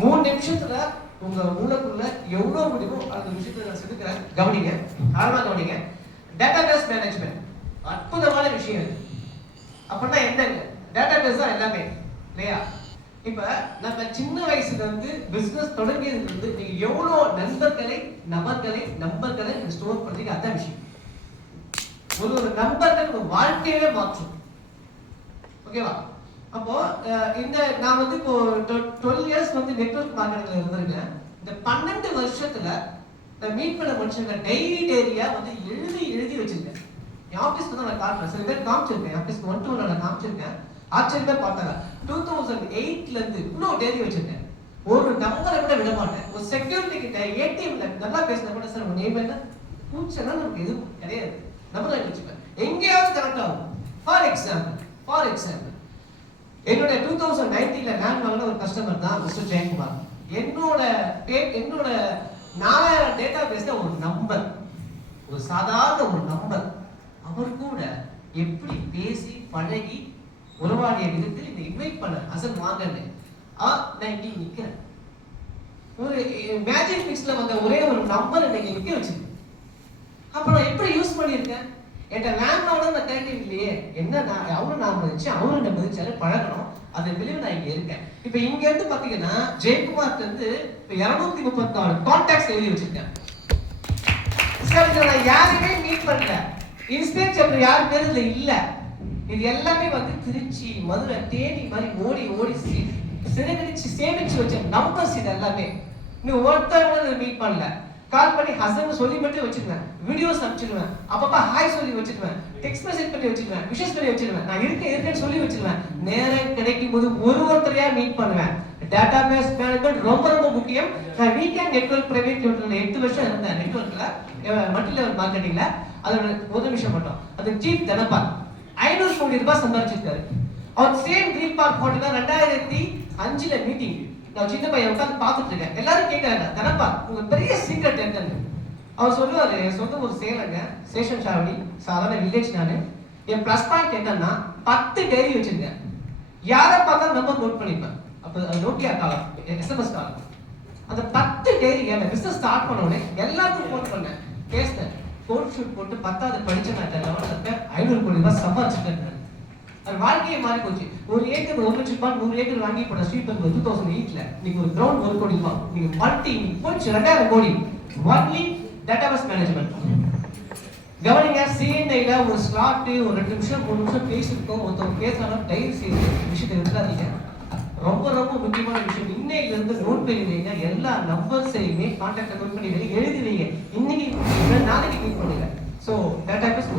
3 நிமிஷத்துல உங்க மூளைக்குள்ள எவ்வளவு முடியுமோ அந்த விஷயத்தை நான் சொல்லிக்கிறேன். கவனிங்க, ஆழமா கவனிங்க. டேட்டாபேஸ் மேனேஜ்மெண்ட் அற்புதமான விஷயம் இது. அப்படின்னா என்னங்க? டேட்டாபேஸ் தான் எல்லாமே இல்லையா? இப்ப நம்ம சின்ன வயசுல இருந்து பிசினஸ் தொடங்கியதுல இருந்து நீங்க எவ்வளவு நம்பர்களை ஸ்டோர் பண்றீங்க, அதான் விஷயம். ஒரு நம்பர்கள் உங்க வாழ்க்கையவே மாற்றும். ஓகேவா? அப்போ இந்த நான் வந்து இப்போ 12 இயர்ஸ் வந்து நெட்வொர்க் மார்க்கெட்டிங்ல இருந்திருக்கேன். இந்த 12 வருஷத்துல நான் மீட் பண்ண மனுஷங்க டைரியா வந்து எழுதி வச்சிருக்கேன். என் ஆபீஸ்க்கு தான் நான் காட்டுறேன். சில பேர் காமிச்சிருக்கேன், ஆபீஸ்க்கு 1 to 1 நான் காமிச்சிருக்கேன். ஆச்சரியமா பார்த்தாங்க. 2008ல இருந்து இவ்வளவு டைரி வச்சிருக்கேன். ஒரு நம்பரை கூட விட மாட்டேன். ஒரு செக்யூரிட்டி கிட்ட ஏடிஎம்ல நல்லா பேசினா கூட சார் உங்க நேம் என்ன பூச்செல்லாம் நமக்கு எதுவும் கிடையாது. நம்பர் வச்சுப்பேன், எங்கேயாவது கரெக்ட் ஆகும். ஃபார் எக்ஸாம்பிள் என்னோட 2019ல நான் வாங்கின ஒரு கஸ்டமர் தான் மிஸ்டர் ஜெயக்குமார். என்னோட 4000 டேட்டா பேஸ்ல ஒரு நம்பர், ஒரு சாதாரண ஒரு நம்பர், அவர் கூட எப்படி பேசி பழகி உறவாடிய விதத்தில் இந்த இன்வைட் பண்ண அசல் வாங்கன்னு நான் இங்கே நிக்கிறேன். ஒரு மேஜிக் மிக்ஸ்ல வந்த ஒரே ஒரு நம்பர் இன்னைக்கு நிக்க வச்சிருக்கேன். அப்ப நான் எப்படி யூஸ் பண்ணியிருக்கேன்? என்கிட்ட லேண்டோட நான் கேட்டீங்க இல்லையே, என்ன நான் அவரும் நான் மதிச்சு அவரும் என்ன மதிச்சாரு பழகணும், அதை விளைவு நான் இங்க இருக்கேன். இப்ப இங்க இருந்து பாத்தீங்கன்னா ஜெயக்குமார்க்கு வந்து 234 கான்டாக்ட்ஸ் எழுதி வச்சிருக்கேன். சார் நான் யாருமே மீட் பண்ணல, இன்ஸ்பெக்டர் யார் பேர் இதுல இல்ல. இது எல்லாமே வந்து திருச்சி, மதுரை, தேனி மாதிரி ஓடி சேமிச்சு வச்ச நம்பர்ஸ். இது எல்லாமே இன்னும் ஒருத்தர் மீட் பண்ணல. கால் பண்ணி ஹஸ்பண்ட் சொல்லி மட்டும் வச்சிருவேன், வீடியோஸ் அனுப்பிச்சிடுவேன், அப்பப்பா ஹாய் சொல்லி வச்சிருவேன், டெக்ஸ்ட் மெசேஜ் பண்ணி வச்சிருவேன், விஷஸ் பண்ணி வச்சிருவேன், நான் இருக்கேன்னு சொல்லி வச்சிருவேன். நேரம் கிடைக்கும் போது ஒருத்தரையா மீட் பண்ணுவேன். டேட்டாபேஸ் மேனேஜ்மெண்ட் ரொம்ப முக்கியம். நான் வீக்கெண்ட் நெட்வொர்க் பிரைவேட் லிமிடெட்ல 8 வருஷம் இருந்தேன். நெட்வொர்க்ல மல்டி லெவல் மார்க்கெட்டிங்ல. அதோட ஒரு நிமிஷம் மட்டும், அது சீஃப் தனபால் 500 கோடி ரூபாய் சம்பாதிச்சிருக்காரு. அவர் சேம் கிரீன் பார்க் ஹோட்டல்ல 2005ல மீட்டிங். நான் சின்ன பையன் உட்காந்து பார்த்துட்டு இருக்கேன். எல்லாரும் கேட்கறாங்க, தனப்பா உங்க பெரிய சீக்ரெட் என்னன்னு. அவர் சொல்லுவாரு, என் சொந்த ஒரு சேலங்க, சேஷன் சாவடி, சாதாரண வில்லேஜ். நானு என் பிளஸ் பாயிண்ட் என்னன்னா 10 டைரி வச்சிருக்கேன். யாரை பார்த்தா நம்பர் நோட் பண்ணிப்பேன். அப்போ நோக்கியா காலம், SMS காலம். அந்த 10 டைரி என்ன பிசினஸ் ஸ்டார்ட் பண்ண உடனே எல்லாருக்கும் ஃபோன் பண்ணேன், பேசினேன், கோட் ஷூட் போட்டு 10வது படிச்சேன். 500 கோடி ரூபாய் சம்பாதிச்சிட்டேன். அது வாழ்க்கையை மாறி போச்சு. ஒரு ஏக்கர் 1 லட்சம் ரூபாய் 100 ஏக்கர் வாங்கி போன ஸ்ட்ரீட் வந்து 2008ல இன்னைக்கு ஒரு கிரவுண்ட் 1 கோடி ரூபாய். நீங்க மல்டி போச்சு 2000 கோடி. Only database management. கவனிங்க, சிஎன்ஐல ஒரு ஸ்லாட் ஒரு 2 நிமிஷம் 3 நிமிஷம் பேசிருக்கோம். ஒருத்தர் பேசலாம், தயவு செய்து விஷயத்தை விட்டுறாதீங்க. ரொம்ப முக்கியமான விஷயம். இன்னையில இருந்து நோட் பண்ணி வைங்க. எல்லா நம்பர்ஸையுமே கான்டாக்ட் நோட் பண்ணி வைங்க, எழுதி வைங்க. இன்னைக்கு நாளைக்கு மீட் பண்ணுங்க. So database